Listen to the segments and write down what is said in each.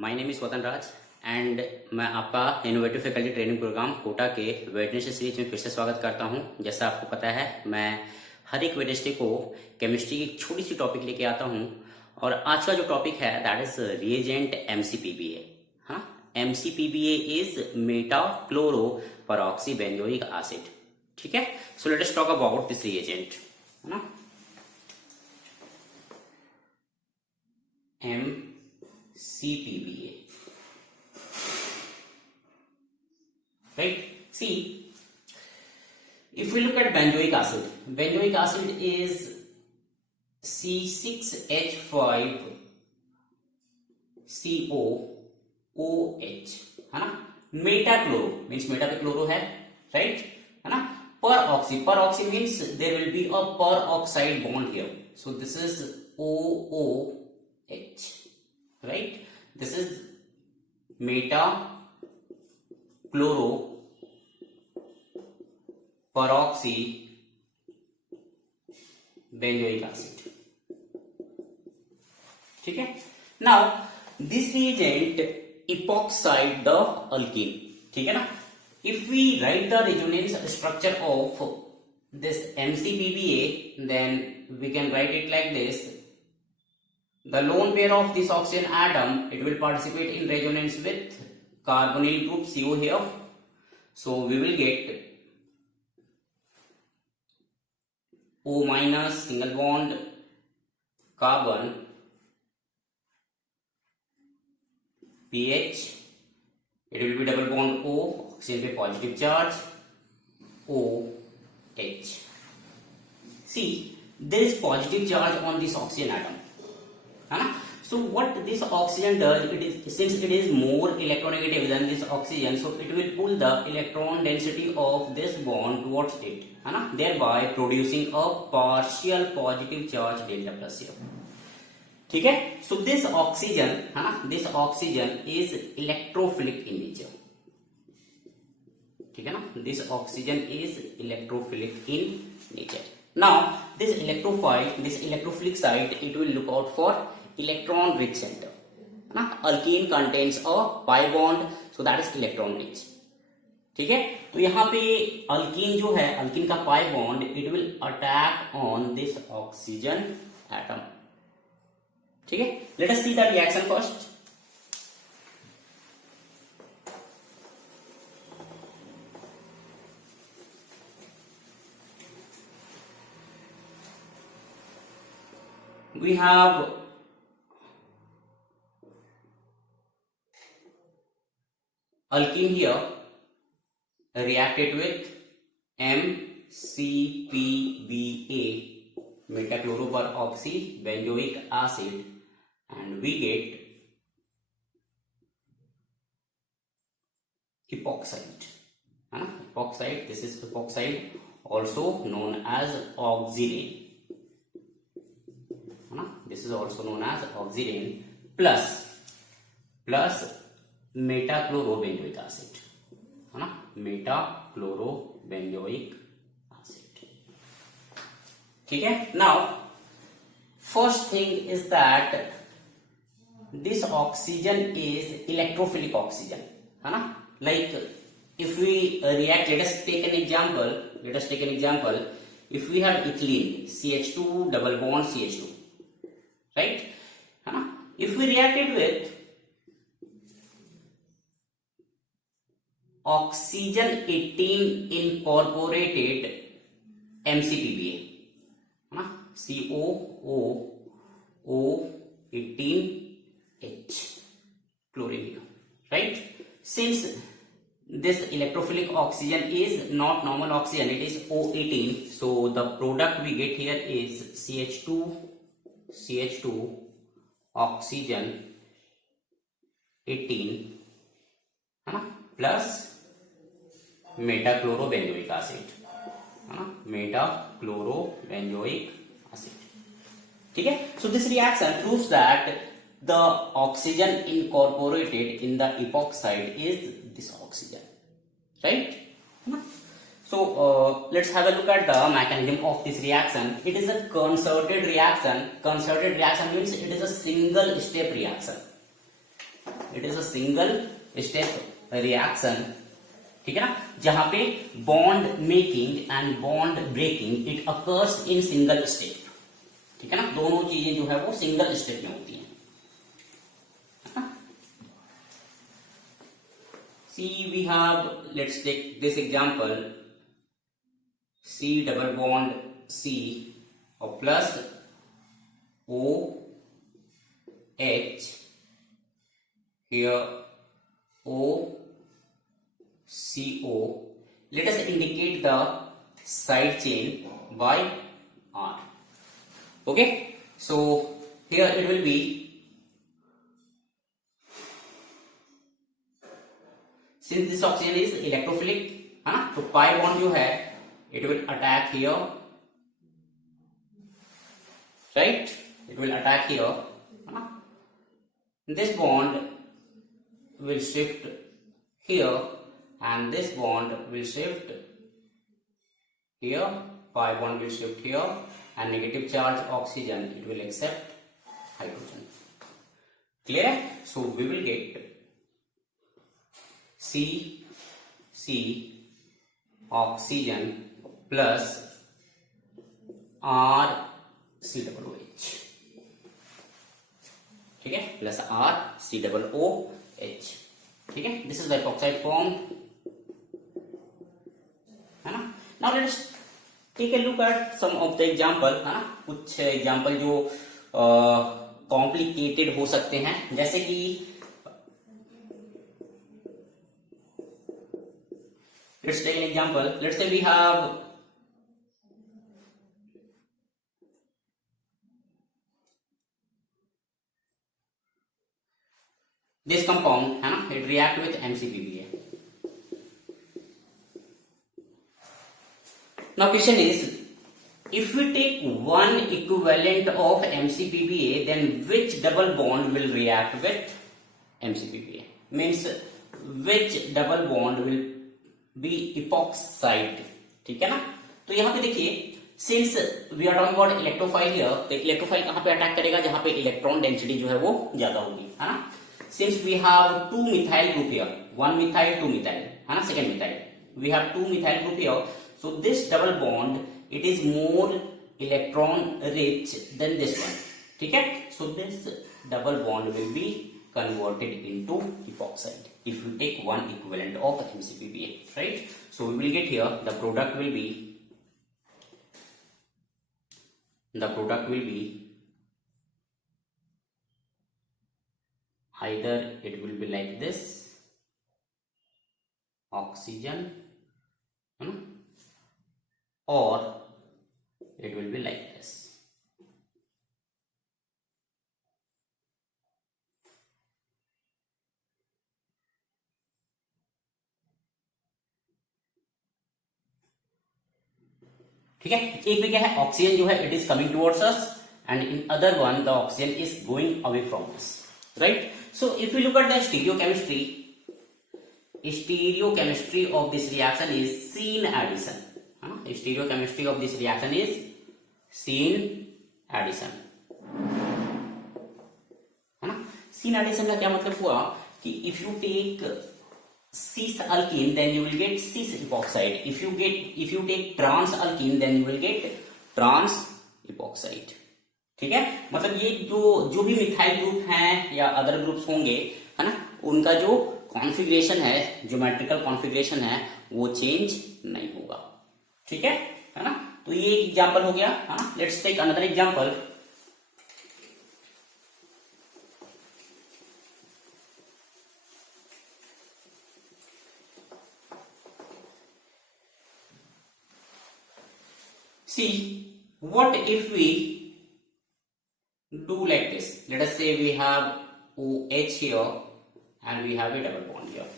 My name is वतन राज and मैं आपका innovative faculty training program Kota के वेडनेसडे सीरीज में फिर से स्वागत करता हूं। जैसा आपको पता है, मैं हर एक वेडनेसडे को केमिस्ट्री की एक छोटी सी टॉपिक लेके आता हूं और आज का जो टॉपिक है दैट इज रिएजेंट MCPBA। हाँ, MCPBA इज मेटा क्लोरो परऑक्सी बेंजोइक एसिड। ठीक है, so let us talk about this reagent, है ना। MCPBA, right? See, if we look at benzoic acid is C6H5COOH, है ना। मेटा क्लोरो मीन्स मेटा पे chloro है, राइट, है ना। Peroxy means there will be a peroxide bond here, so this is OOH, right? This is meta chloro peroxy benzoic acid. ठीक है, now this reagent epoxide the alkene. ठीक है ना। If we write the resonance structure of this MCPBA, then we can write it like this. The lone pair of this oxygen atom, it will participate in resonance with carbonyl group CO here. So we will get O minus single bond carbon pH. It will be double bond O, oxygen पे positive charge OH. See, there is positive charge on this oxygen atom. So what this oxygen does, since it is more electronegative than this oxygen, so it will pull the electron density of this bond towards it, है ना, thereby producing a partial positive charge delta plus here. ठीक है, so this oxygen, है ना, this oxygen is electrophilic in nature. ठीक है ना, this oxygen is electrophilic in nature. Now this electrophilic site, it will look out for electron rich center, है ना। Alkyne contains a pi bond, so that is electron rich. ठीक है, तो यहाँ पे अल्कीन जो है, अल्कीन का pi bond, it will attack on this oxygen atom. ठीक है, let us see the reaction first. We have alkene here reacted with MCPBA, metachloroperoxy benzoic acid, and we get epoxide, epoxide. This is epoxide, also known as oxidane. This is also known as oxidane plus metachlorobenzoic acid, है ना, metachlorobenzoic acid. ठीक है, now first thing is that this oxygen is electrophilic oxygen, है ना। Like if we react, let us take an example. If we have ethylene, CH2 double bond CH2, right, है ना। If we react it with oxygen 18 incorporated MCPBA, है ना, COO18H chlorine, right? Since this electrophilic oxygen is not normal oxygen, it is O18, so the product we get here is CH2 oxygen 18, है ना, plus metachlorobenzoic acid, है ना, metachlorobenzoic acid. ठीक है, so this reaction proves that the oxygen incorporated in the epoxide is this oxygen, right? So let's have a look at the mechanism of this reaction. It is a concerted reaction. Concerted reaction means it is a single step reaction. It is a single step reaction, ठीक है ना, जहां पे bond making and bond breaking it occurs in single step, ठीक है ना, दोनों चीजें जो है वो सिंगल स्टेप में होती हैं। See, we have, let's take this example, C double bond C or plus O H, here O C O. Let us indicate the side chain by R. Okay, so here it will be, since this oxygen is electrophilic, है ना, तो pi bond जो है it will attack here, right, it will attack here, है ना, this bond will shift here and this bond will shift here, pi bond will shift here and negative charge oxygen it will accept hydrogen. Clear? So we will get C oxygen plus R C double OH, ठीक है, plus R C double OH, ठीक है, this is the epoxide form, है ना। Now let's take a look at some of the example, है ना, कुछ एग्जांपल जो कॉम्प्लिकेटेड हो सकते हैं, जैसे कि let's take an example. Let's say we have this compound, है ना, it react with MCPBA. Now question is, if we take one equivalent of MCPBA, then which double bond will react with MCPBA? Means which double bond will be epoxide, ठीक है ना। तो यहां पे देखिए, since we are talking about electrophile here, तो electrophile कहां पे अटैक करेगा, जहां पे इलेक्ट्रॉन डेंसिटी जो है वो ज्यादा होगी, है ना। Since we have two methyl group here, one methyl two methyl, है ना, second methyl, we have two methyl group here, so this double bond it is more electron rich than this one, ठीक है। So this double bond will be converted into epoxide if you take one equivalent of MCPBA, right? So we will get here the product will be either it will be like this oxygen, or it will be like this. ठीक है, एक में क्या है, oxygen जो है it is coming towards us and in other one the oxygen is going away from us, right. So if you look at the stereochemistry of this reaction is syn addition, है ना, stereochemistry of this reaction is syn addition, है ना। Syn addition का क्या मतलब हुआ कि if you take cis alkene then you will get cis epoxide, if you take trans alkene then you will get trans epoxide, ठीक है। मतलब ये जो भी मिथाइल ग्रुप हैं या अदर ग्रुप्स होंगे, है ना, उनका जो कॉन्फ़िगरेशन है, ज्योमेट्रिकल कॉन्फ़िगरेशन है, वो चेंज नहीं होगा, ठीक है ना। तो ये एग्जांपल हो गया, है ना। Let's take another example, see what if we do like this, let us say we have OH here and we have a double bond here,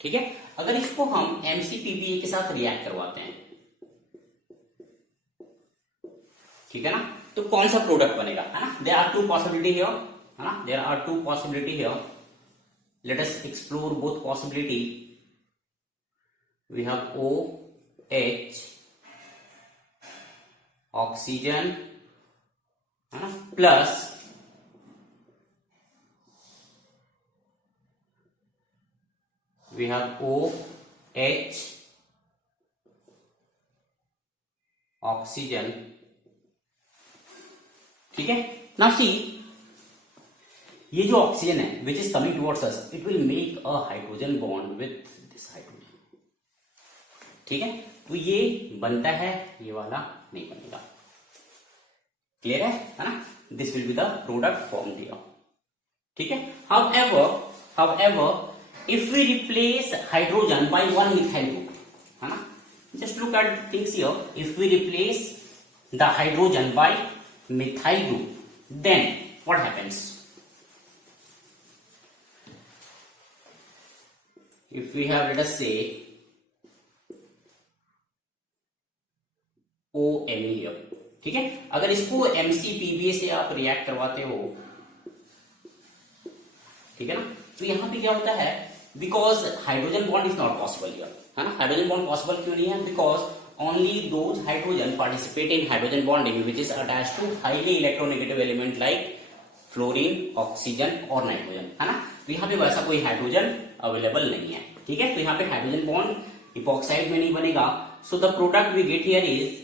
ठीक है। अगर इसको हम MCPBA के साथ रिएक्ट करवाते हैं, ठीक है ना, तो कौन सा प्रोडक्ट बनेगा, है ना। There are two possibility here, है ना, there are two possibility here, let us explore both possibility. We have OH oxygen, है ना, plus we have OH oxygen. ठीक है. Now see, ये जो ऑक्सीजन है which is coming towards us, it will make a hydrogen bond with this hydrogen. ठीक है. तो ये बनता है, ये वाला नहीं बनेगा. क्लियर है ना. This will be the product form दिया. ठीक है. However, if we replace hydrogen by one methyl group, है ना. Just look at things here. If we replace the hydrogen by methyl group, then what happens? If we have, let us say, OMe here. ठीक है. अगर इसको MCPBA से आप रिएक्ट करवाते हो, ठीक है ना, तो यहां पे क्या होता है, because hydrogen bond is not possible here, है ना. हाइड्रोजन बॉन्ड पॉसिबल क्यों नहीं है? Because only those hydrogen participate in hydrogen bonding which is attached to highly electronegative element like fluorine, oxygen और nitrogen, है ना. तो यहाँ पे वैसा कोई हाइड्रोजन अवेलेबल नहीं है. ठीक है. तो यहाँ पे हाइड्रोजन बॉन्ड इपॉक्साइड में नहीं बनेगा. So the product we get here is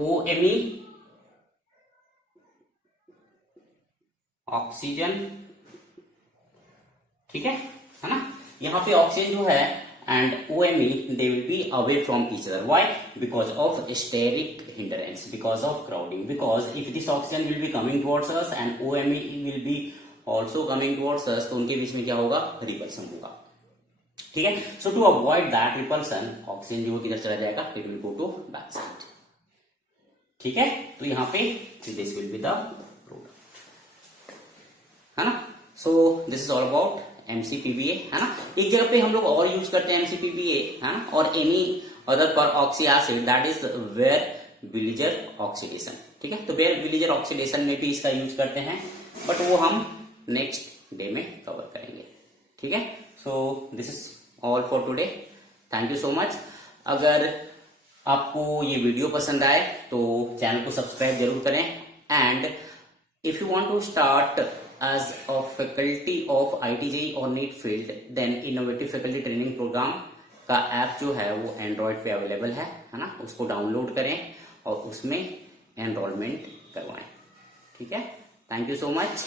OMe oxygen. ठीक है ना. यहां पे ऑक्सीजन जो है and OMe they will be away from each other. Why? Because of steric hindrance, because of crowding. Because if this oxygen will be coming towards us and OMe will be also coming towards us, तो उनके बीच में क्या होगा? रिपल्सन होगा. ठीक है. So to avoid that repulsion, oxygen जो किधर चला जाएगा? It will go to back side. ठीक है. तो यहां पे this will be the product, है ना. So this is all about MCPBA, है ना. एक जगह पे हम लोग और यूज करते हैं MCPBA, है ना, और any other peroxy acid, that is where Villiger oxidation. ठीक है. तो वेयर विलिजर ऑक्सीडेशन में भी इसका यूज करते हैं, बट वो हम नेक्स्ट डे में कवर करेंगे. ठीक है. So this is all for today. Thank you so much. अगर आपको ये वीडियो पसंद आए तो चैनल को सब्सक्राइब जरूर करें. And if you want to start as a faculty of IIT-JEE or NEET field, then innovative faculty training program का ऐप जो है वो एंड्रॉइड पे अवेलेबल है ना. उसको डाउनलोड करें और उसमें एनरोलमेंट करवाएं. ठीक है. Thank you so much.